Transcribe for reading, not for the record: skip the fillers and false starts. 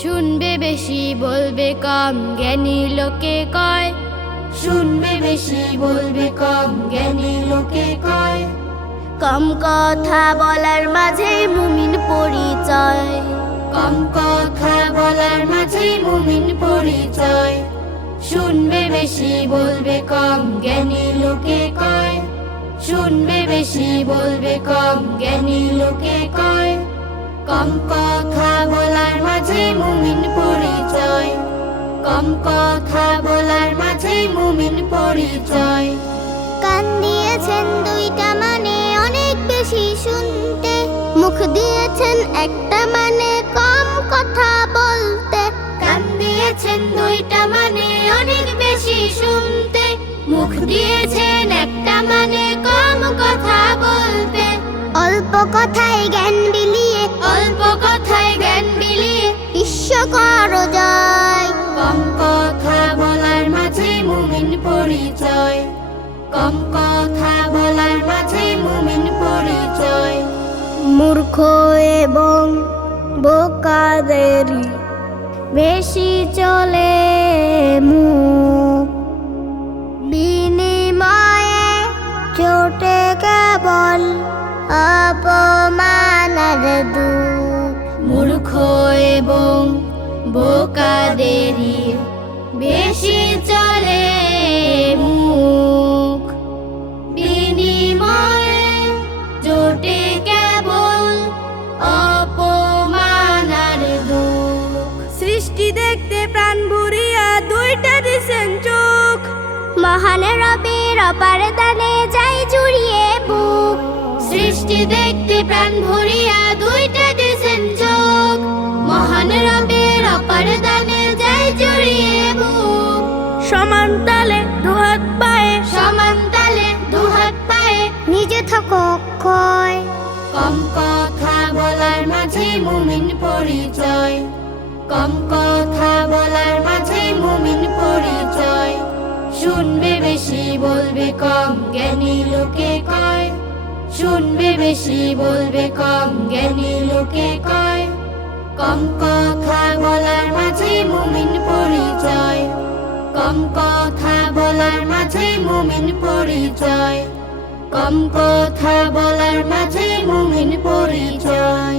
শুনবে বেশি বলবে কম, জ্ঞানী লোকে কয়। শুনবে বেশি বলবে কম, জ্ঞানী লোকে কয়। কম কথা বলার মাঝে মুমিন পরিচয়। কম কথা বলার মাঝে মুমিন পরিচয়। শুনবে বেশি বলবে কম, জ্ঞানী লোকে কয়। শুনবে বেশি বলবে কম, জ্ঞানী লোকে কয়। কম কথা বলার মাঝে মুমিন পরিচয়। কম কথা বলার মাঝে মুমিন পরিচয়। কান দিয়েছেন দুইটা মানে অনেক বেশি শুনতে, মুখ দিয়েছেন একটা মানে কম কথা বলতে। কান দিয়েছেন দুইটা মানে অনেক বেশি শুনতে, মুখ দিয়েছেন একটা মানে কম কথা বলতে। অল্প কথায় জ্ঞান বিলিয়ে, অল্প কথায় জ্ঞান বিলিয়ে বিশ্ব করো জয়। কম কথা বলার মাঝে মুমিন পরিচয়। কম কথা বলার মাঝে মুমিন পরিচয়। মূর্খ এবং বোকাদেরই বেশি চলে মুখ, বিনিময়ে চোটে কেবল অপমানের দুঃখ। মূর্খ এবং বোকাদেরই বেশি চলে মুখ, বিনিময়ে জোটে কেবল অপমানের দুঃখ। সৃষ্টি দেখতে প্রাণ ভরিয়া দুইটা দিছেন চোখ। মহান রবের অপার দানে যাই জুড়িয়ে বুক। সৃষ্টি দেখতে প্রাণ ভরিয়া দুইটা দিছেন চোখ। মহান রবের অপার দানে যায় জড়িয়ে বুক। সমান তালে দুহাত পায়ে, সমান তালে দুহাত পায়ে নিজে থাকো অক্ষয়। কম কথা বলার মাঝে মুমিন পরিচয়। কম কথা বলার মাঝে মুমিন পরিচয়। শুনবে বেশি বলবে কম, জ্ঞানী লোকে কয়। শুনবে বেশি বলবে কম, জ্ঞানী লোকে কয়। কম কথা বলার মাঝে মুমিন পরিচয়। কম কথা বলার মাঝে মুমিন পরিচয়। কম কথা বলার মাঝে মুমিন পরিচয়।